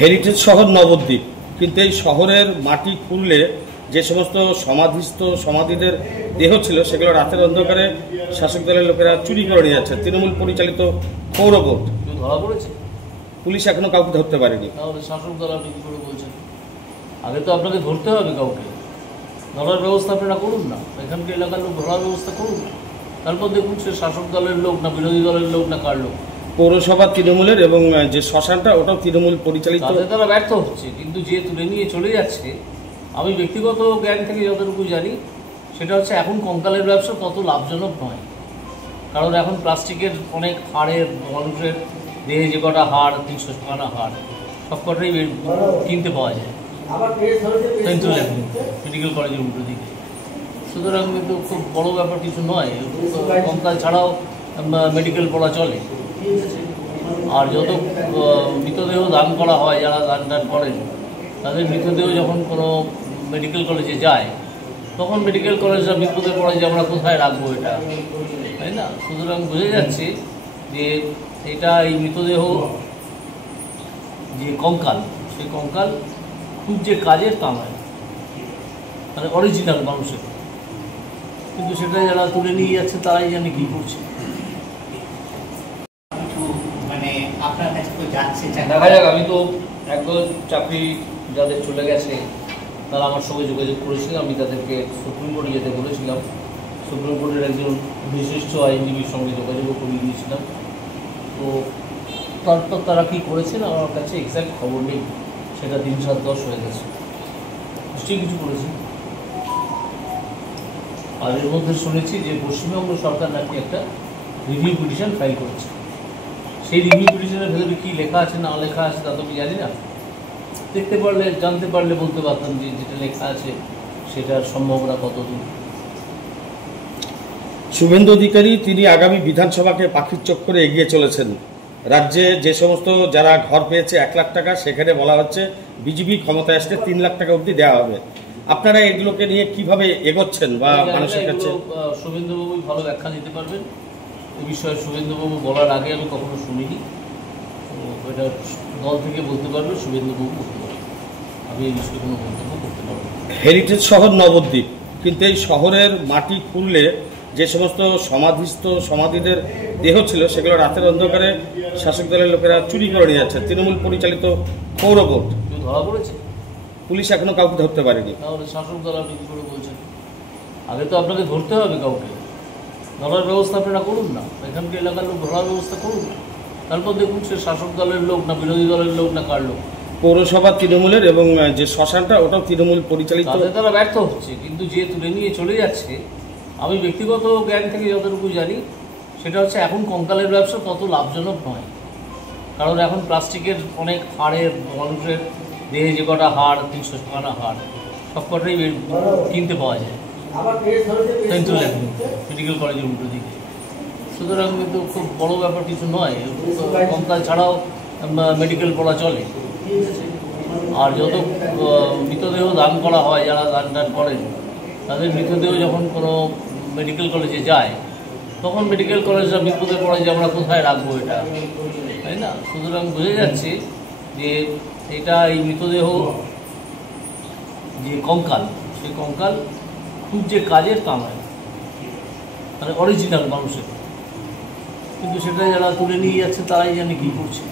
Heritage শহর নবদ্বীপ, কিন্তু এই শহরের মাটি খুঁড়লে যে সমস্ত সমাধিস্থ সমাধিদের দেহ ছিল সেগুলো রাতের অন্ধকারে শাসক দলের লোকেরা চুরি করে নিয়ে যাচ্ছে। তৃণমূল পরিচালিত পৌর বোর্ড ধরা পড়েছে, পুলিশ এখনো কাউকে ধরতে পারেনি। তাহলে শাসক দল আপনি কি করে বলছেন? আগে তো আপনাকে ধরতে হবে, কাউকে ধরার ব্যবস্থা আপনারা করুন না, এখানকার এলাকার লোক ধরার ব্যবস্থা করুন, তারপর দেখুন সে শাসক দলের লোক না বিরোধী দলের লোক না কার লোক। পৌরসভা তৃণমূলের এবং যে শ্মশানটা ওটাও তৃণমূল পরিচালিত। তারা ব্যর্থ হচ্ছে, কিন্তু যে তুলে নিয়ে চলে যাচ্ছে, আমি ব্যক্তিগত জ্ঞান থেকে যতটুকু জানি সেটা হচ্ছে এখন কঙ্কালের ব্যবসা তত লাভজনক নয়। কারণ এখন প্লাস্টিকের অনেক হাড়ের, মানুষের দেহে যে কটা হাড়, 300 টাকা হাড়, সব কটাই কিনতে পাওয়া যায় মেডিকেল কলেজের উল্টো দিকে। সুতরাং কিন্তু খুব বড় ব্যাপার কিছু নয়, কঙ্কাল ছাড়াও মেডিকেল পড়া চলে। আর যত মৃতদেহ দান করা হয়, যারা দান টান করেন তাদের মৃতদেহ যখন কোনো মেডিকেল কলেজে যায়, তখন মেডিকেল কলেজরা বিপদে পড়ে যে আমরা কোথায় রাখবো এটা, তাই না? সুতরাং বোঝা যাচ্ছে যে এটা এই মৃতদেহ যে কঙ্কাল, সেই কঙ্কাল খুব যে কাজের তা নয়, মানে অরিজিনাল মানুষের, কিন্তু সেটা যারা তুলে নিয়ে যাচ্ছে তারাই জানে কী করছে। দেখা যাক, আমি তো একদম চাকরি যাদের চলে গেছে তারা আমার সঙ্গে যোগাযোগ করেছিল, আমি তাদেরকে সুপ্রিম কোর্টে যেতে বলেছিলাম। সুপ্রিম কোর্টের একজন বিশিষ্ট আইনজীবীর সঙ্গে যোগাযোগও করিয়ে দিয়েছিলাম। তো তারপর তারা কী করেছেন আমার কাছে এক্স্যাক্ট খবর নেই, সেটা 3, 7, 10 হয়ে গেছে, নিশ্চয়ই কিছু করেছে। আর এর মধ্যে শুনেছি যে পশ্চিমবঙ্গ সরকার নাকি একটা রিভিউ পিটিশন ফাইল করেছে। সেই রিভিউ পিটিশনের ভেতরে কী লেখা আছে না লেখা আছে তা তো আমি জানি না, দেখতে পারলে জানতে পারলে বলতে পারতাম যে যেটা লেখা আছে সেটার সম্ভাবনা কতদূর। শুভেন্দু অধিকারী তিনি আগামী বিধানসভাকে পাখির চোখ করে এগিয়ে চলেছেন। রাজ্যে যে সমস্ত যারা ঘর পেয়েছে 1 লাখ টাকা, সেখানে বলা হচ্ছে বিজেপি ক্ষমতায় আসলে 3 লাখ টাকা অবধি দেওয়া হবে। আপনারা এগুলোকে নিয়ে কিভাবে এগোচ্ছেন বা মানুষের কাছে? শুভেন্দুবাবু ভালো ব্যাখ্যা দিতে পারবেন এই বিষয়ে। শুভেন্দুবাবু বলার আগে আমি কখনো শুনিনি, এটা দল থেকে বলতে পারবে, শুভেন্দুবাবু বলতে পারবে, আমি এই বিষয়ে কোনো মন্তব্য করতে পারবো না। হেরিটেজ শহর নবদ্বীপ, কিন্তু এই শহরের মাটি খুঁড়লে যে সমস্ত সমাধিস্থ সমাধিদের দেহ ছিল সেগুলো রাতের অন্ধকারে শাসক দলের লোকেরা চুরি করে নিয়ে যাচ্ছে। তৃণমূল পরিচালিত পৌর বোর্ড ধরা পড়েছে, পুলিশ এখনো কাউকে ধরতে পারেনি। তাহলে শাসক দল আপনি কী করে বলছেন? আগে তো আপনাকে ধরতে হবে, কাউকে ধরার ব্যবস্থা আপনারা করুন না, এখানকার এলাকার লোক ধরার ব্যবস্থা করুন, তারপর দেখুন সে শাসক দলের লোক না বিরোধী দলের লোক না কার লোক। পৌরসভা তৃণমূলের এবং যে শ্মশানটা ওটাও তৃণমূল পরিচালিত। তারা ব্যর্থ হচ্ছে, কিন্তু যে তুলে নিয়ে চলে যাচ্ছে, আমি ব্যক্তিগত জ্ঞান থেকে যতটুকু জানি সেটা হচ্ছে এখন কঙ্কালের ব্যবসা তত লাভজনক নয়। কারণ এখন প্লাস্টিকের অনেক হাড়ের, মানুষের দেহে যে কটা হাড়, 300 টাকা হাড়, সব কটাই কিনতে পাওয়া যায় মেডিকেল কলেজের উল্টো দিকে। সুতরাং কিন্তু খুব বড় ব্যাপার কিছু নয়, কঙ্কাল ছাড়াও মেডিকেল পড়া চলে। আর যত মৃতদেহ দান করা হয়, যারা দান টান করেন তাদের মৃতদেহ যখন কোনো মেডিকেল কলেজে যায়, তখন মেডিকেল কলেজরা বিপদে পড়ে যে আমরা কোথায় রাখবো এটা, তাই না? সুতরাং বোঝা যাচ্ছে যে এটা এই মৃতদেহ যে কঙ্কাল, সেই কঙ্কাল খুব যে কাজের তা নয়, মানে অরিজিনাল মানুষের, কিন্তু সেটা যারা তুলে নিয়ে যাচ্ছে তারাই জানে কী করছে।